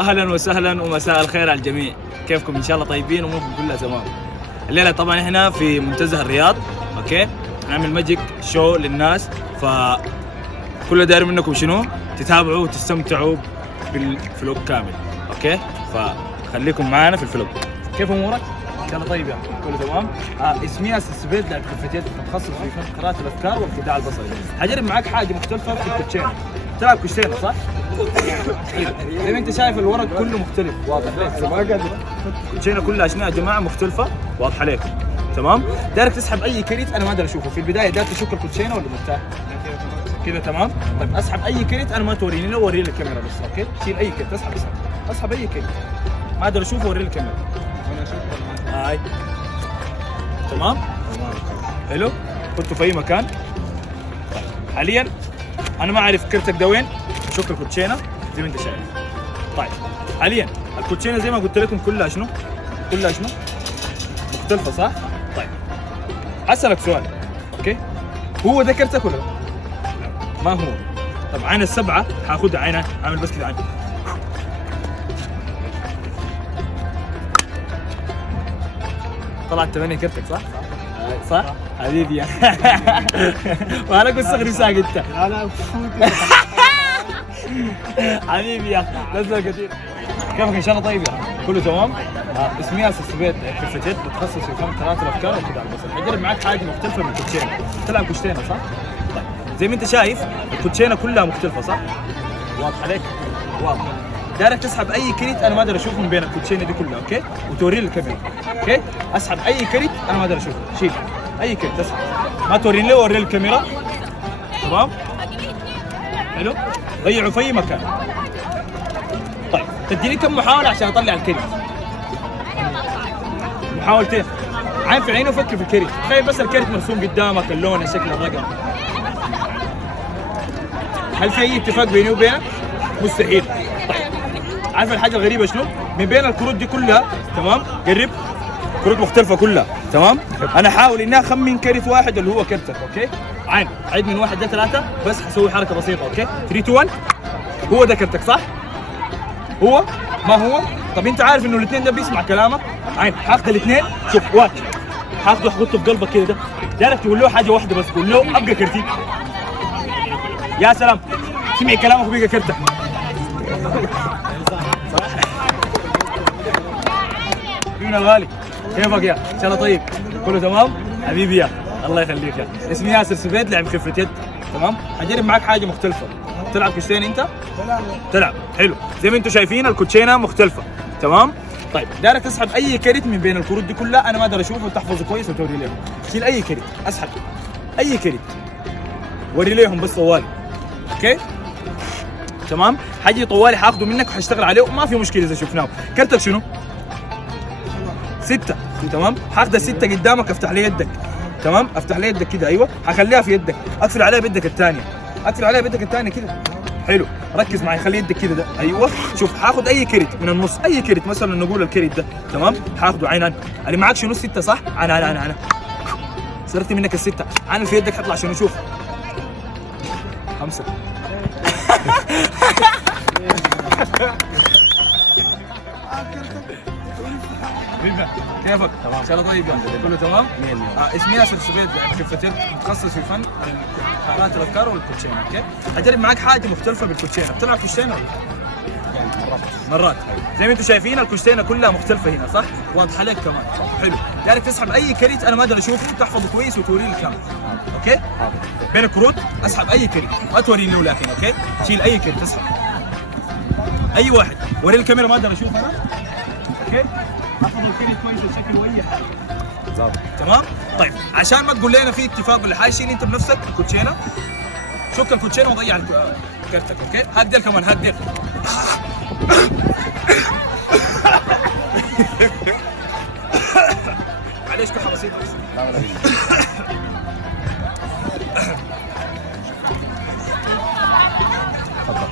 اهلا وسهلا ومساء الخير على الجميع. كيفكم؟ ان شاء الله طيبين واموركم كلها تمام. الليله طبعا احنا في منتزه الرياض، اوكي، نعمل ماجيك شو للناس، كل داير منكم شنو؟ تتابعوا وتستمتعوا بالفلوق كامل، اوكي؟ فخليكم معانا في الفلوق. كيف امورك؟ ان شاء الله طيب يعني كله تمام. اسمي ياسر السبيد، لاعب خلفيات متخصص في فن قراءة الافكار والخداع البصري. حجرب معاك حاجه مختلفه في الكوتشينه. تلعب كوتشينه صح؟ زي ما انت شايف الورق كله مختلف، واضح ليك؟ الكوتشينه كلها شنو يا جماعه مختلفه، واضحه لكم تمام؟ دايرك تسحب اي كريت، انا ما اقدر اشوفه في البدايه. دايرك تشك الكوتشينه ولا مرتاح؟ كذا تمام؟ طيب اسحب اي كريت، انا ما توريني له، وري لي الكاميرا بس، اوكي؟ شيل اي كريت، اسحب اي كريت، ما اقدر اشوفه، وري لي الكاميرا. انا اشوفه هاي تمام؟ حلو؟ كنتوا في اي مكان. طيب حاليا انا ما اعرف كرتك ده وين، شك الكوتشينه زي ما انت شايف. طيب حاليا الكوتشينه زي ما قلت لكم كلها شنو؟ كلها شنو؟ مختلفه صح؟ طيب اسالك سؤال، اوكي؟ هو ده كرتك ولا لا؟ ما هو. طب عين السبعه حاخدها، عينها اعمل بس كذا، عين طلعت 8 كرتك صح؟ صح؟ حبيبي يا وانا كنت صغري ساق انت. لا حبيبي يا لازم كثير. كيفك؟ ان شاء الله طيب يا كله تمام؟ اسمي ياسر السبيد، كيف جد متخصص في فن قراءة الافكار والخداع البصري. حجرب معاك حاجه مختلفه من الكوتشينه. تلعب كوتشينه صح؟ طيب زي ما انت شايف الكوتشينه كلها مختلفه صح؟ واضح عليك؟ واضح. دايرك تسحب اي كريت، انا ما اقدر اشوفه من بين الكوتشينه دي كلها، اوكي؟ وتوري لي الكاميرا، اوكي؟ اسحب اي كريت، انا ما اقدر اشوفه، شيل اي كريت اسحب، ما توريني له، وري لي الكاميرا تمام؟ حلو؟ ضيعوا في اي مكان. طيب تديني كم محاوله عشان اطلع الكريت؟ محاولتين. عين في عينه وفكر في الكريت. تخيل بس الكريت مرسوم قدامك، اللون، الشكل، الرقم. هل في اي اتفاق بيني وبينك؟ مستحيل. طيب عارف الحاجه الغريبه شنو؟ من بين الكروت دي كلها تمام؟ قرب كروت مختلفه كلها تمام؟ انا احاول اني اخمن كرت واحد اللي هو كرتك، اوكي؟ عين عيد من 1 ل 3 بس، حسوي حركه بسيطه، اوكي؟ 3 2 1. هو ده كرتك صح؟ هو؟ ما هو؟ طب انت عارف انه الاثنين ده بيسمع كلامك؟ عين حاخذ الاثنين، شوف واتش، حاخذه حطه في قلبك كده. ده دايرك تقول له حاجه واحده بس، قول له ابقى كرتي. يا سلام، سمع كلامك وبقى كرتك. حبيبنا الغالي، كيفك يا؟ ان شاء الله طيب؟ كله تمام؟ حبيبي يا الله يخليك يا. اسمي ياسر سبيد، لاعب خفة يد، تمام؟ حجرب معاك حاجه مختلفه. تلعب كوتشينه انت؟ تلعب. حلو، زي ما انتم شايفين الكوتشينه مختلفه، تمام؟ طيب دايرك تسحب اي كريت من بين الكروت دي كلها، انا ما اقدر اشوفه، وتحفظه كويس وتوري لهم. شيل اي كريت، اسحب اي كريت، وري لهم بس طوالي، اوكي؟ تمام؟ حاجي طوالي حاخده منك وحاشتغل عليه وما في مشكله اذا شفناه. كرتك شنو؟ 6 تمام؟ حاخد الستة قدامك، افتح لي يدك تمام؟ افتح لي يدك كده، ايوه، حخليها في يدك، اقفل عليها بيدك الثانيه، اقفل عليها بيدك الثانيه كده. حلو، ركز معي، خلي يدك كده، ده ايوه. شوف حاخد اي كريت من النص، اي كريت، مثلا نقول الكريت ده تمام؟ حاخده عين اللي معاك شنو؟ 6 صح؟ انا سرقت منك الستة، عين في يدك حطلع شنو؟ شوف 5. كيفك؟ تمام ان شاء الله طيب يعني كله تمام؟ اسمي ياسر السبيد، خفة يد، متخصص في فن قراءة الافكار والكوتشينه، اوكي؟ اجرب معاك حاجه مختلفه بالكوتشينه. بتلعب كوتشينه ولا؟ مرات زي ما انتم شايفين الكوتشينه كلها مختلفه هنا صح؟ واضحه لك كمان. حلو، يعني تسحب اي كريت، انا ما اقدر اشوفه، تحفظه كويس وتوري لي الكاميرا، اوكي؟ بين الكروت اسحب اي كريت، ما توريني له لكن، اوكي؟ شيل اي كريت، اسحب اي واحد، وري الكاميرا، ما اقدر اشوفه انا، اوكي؟ اخذ الكريت كويس الشكل واي حاجه بالضبط، تمام؟ طيب عشان ما تقول لنا في اتفاق ولا حاجه، شيل انت بنفسك الكوتشينه، شك الكوتشينه وضيع كرتك، اوكي؟ هدير كمان، هدير. معليش كحه بسيطه بس.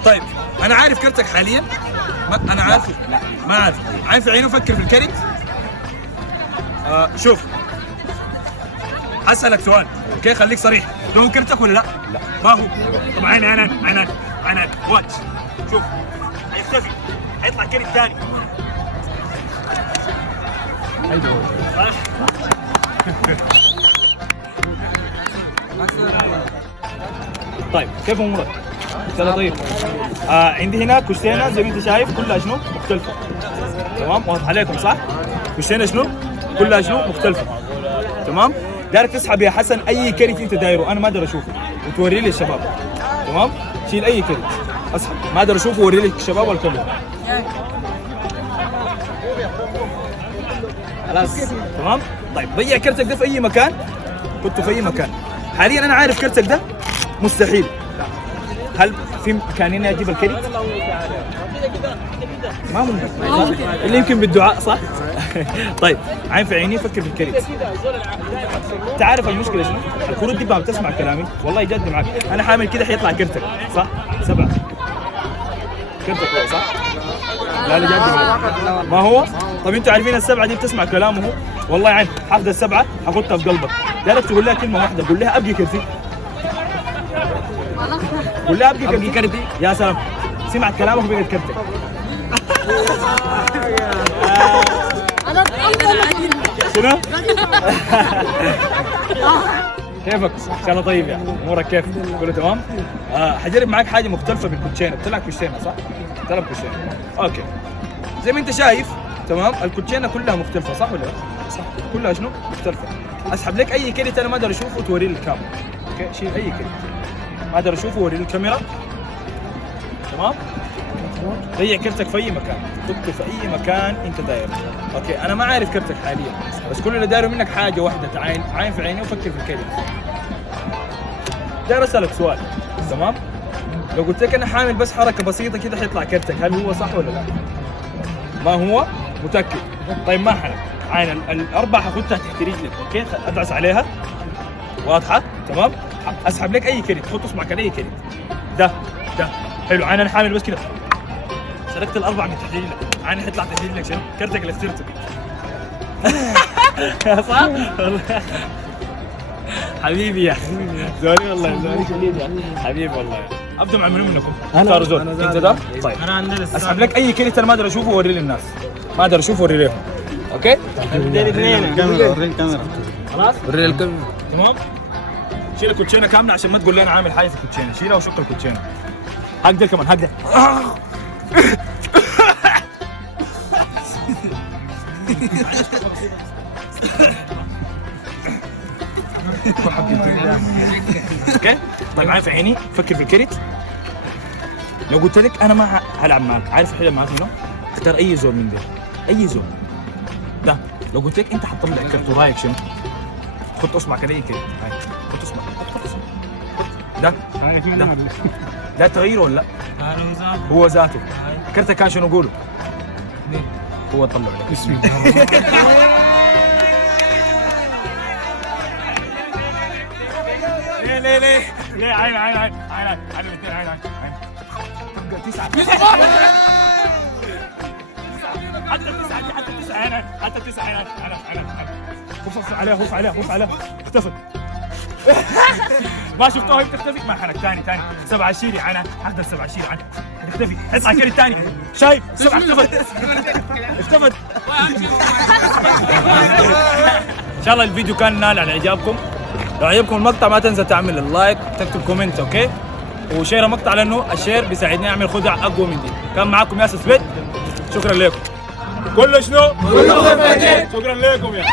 طيب انا عارف كرتك حاليا، انا عارفه. ما عارف. عين في عينه، فكر في الكرت. شوف اسالك سؤال، اوكي؟ خليك صريح، ده هو كرتك ولا لا؟ لا. ما هو. طب عين واتش، شوف هيختفي، هيطلع كريت ثاني. طيب كيف امورك؟ ان طيب. عندي هنا كشتينه زي ما انت شايف كلها شنو؟ مختلفه. تمام؟ واضح عليكم صح؟ كشتينه شنو؟ كلها شنو؟ مختلفه. تمام؟ دارك تسحب يا حسن اي كرت انت دايره، انا ما اقدر اشوفه وتوري لي الشباب. تمام؟ شيل اي كرت اسحب، ما اقدر اشوفه ووري لي الشباب والكاميرا. خلاص تمام؟ طيب ضيع كرتك ده في اي مكان، حطه في اي مكان. حاليا انا عارف كرتك ده مستحيل. هل في امكانيه اجيب الكرت؟ ما ممكن، اللي يمكن بالدعاء صح؟ طيب عين في عيني فكر في الكرت. انت عارف المشكله شنو؟ الكروت دي ما بتسمع كلامي، والله جد معك، انا حامل كده حيطلع كرتك صح؟ 7 كرتك هو صح؟ لا لا جد ما هو؟ طب انتوا عارفين ال7 دي بتسمع كلامه هو؟ والله عين حاخذ ال7 ححطها في قلبك، دارك تقول لها كلمه واحده، قول لها ابقي كرتي. قول لها ابقي كرتي. يا سلام، سمعت كلامك وبقت كرتك. شنو؟ كيفك؟ ان شاء الله طيب يعني، امورك كيف؟ كله تمام؟ حجرب معاك حاجه مختلفه بالكوتشينه، بتلعب كوتشينه صح؟ بتلعب كوتشينه. اوكي. زي ما انت شايف تمام؟ الكوتشينه كلها مختلفه صح ولا لا؟ صح، كلها شنو؟ مختلفه. اسحب لك اي كرت انا ما اقدر اشوفه وتوري لي الكاميرا. اوكي؟ شيل اي كرت. ما اقدر اشوفه ووري لي الكاميرا. تمام؟ ضيع كرتك في اي مكان، حطه في اي مكان انت داير. اوكي انا ما عارف كرتك حاليا، بس كل اللي دايره منك حاجه واحده، عين في عيني وفكر في الكلمه. داير اسالك سؤال تمام؟ لو قلت لك انا حامل بس حركه بسيطه كده حيطلع كرتك، هل هو صح ولا لا؟ ما هو؟ متاكد؟ طيب ما حرك، عين الاربعه حاخدها تحت رجلك، اوكي؟ ادعس عليها واضحه؟ تمام؟ اسحب لك اي كرت، حط اصبعك على اي كرت. ده حلو، عين انا حامل بس كده سلكت الاربعه من تحت رجلك، عيني حيطلع تحت رجلك شنو؟ كرتك اللي اخترته. صح؟ حبيبي يا زوري والله، زوري شديد يا حبيبي والله. ابدا مع منو منكم؟ اختاروا زول. انت ده؟ طيب انا عندي اسحب لك اي كرت انا ما اقدر اشوفه واوري للناس، ما اقدر اشوفه واوري لهم. اوكي؟ وري الكاميرا. خلاص؟ وري الكاميرا. تمام؟ شيل الكوتشينه كامله عشان ما تقول لي انا عامل حاجه في الكوتشينه، شيلها وشق الكوتشينه. هقدر كمان هقدر. اوكي؟ طيب عارف عيني فكر في الكرت. لو قلت لك انا ما هلعب معك، عارف حلم معك منو؟ اختار اي زول من ده، اي زول. ده لو قلت لك انت حطلع كرت ورايك شنو؟ حط اصبعك على اي كرت، حط اصبعك، حط اصبعك. ده تغيره ولا لا؟ هو ذاته. كرتك كان شنو قوله؟ هو طلع لك اسمي. ليه عين الاثنين عين تبقى 9 حتى 9 حتى 9 عين هف عليها اختفت. ما شفتوها هي بتختفي. ما حرك ثاني 7 شيلي عنا حقدر 7 شيلي عنا تختفي. اسمع كده الثاني شايف 7 اختفت. ان شاء الله الفيديو كان نال على اعجابكم. لو عجبكم المقطع ما تنسى تعمل اللايك، تكتب كومنت اوكي، وشير المقطع لانه الشير بيساعدني اعمل خدع اقوى من دي. كان معاكم ياسر سبيت، شكرا لكم. كله شنو؟ كله شكرا لكم يا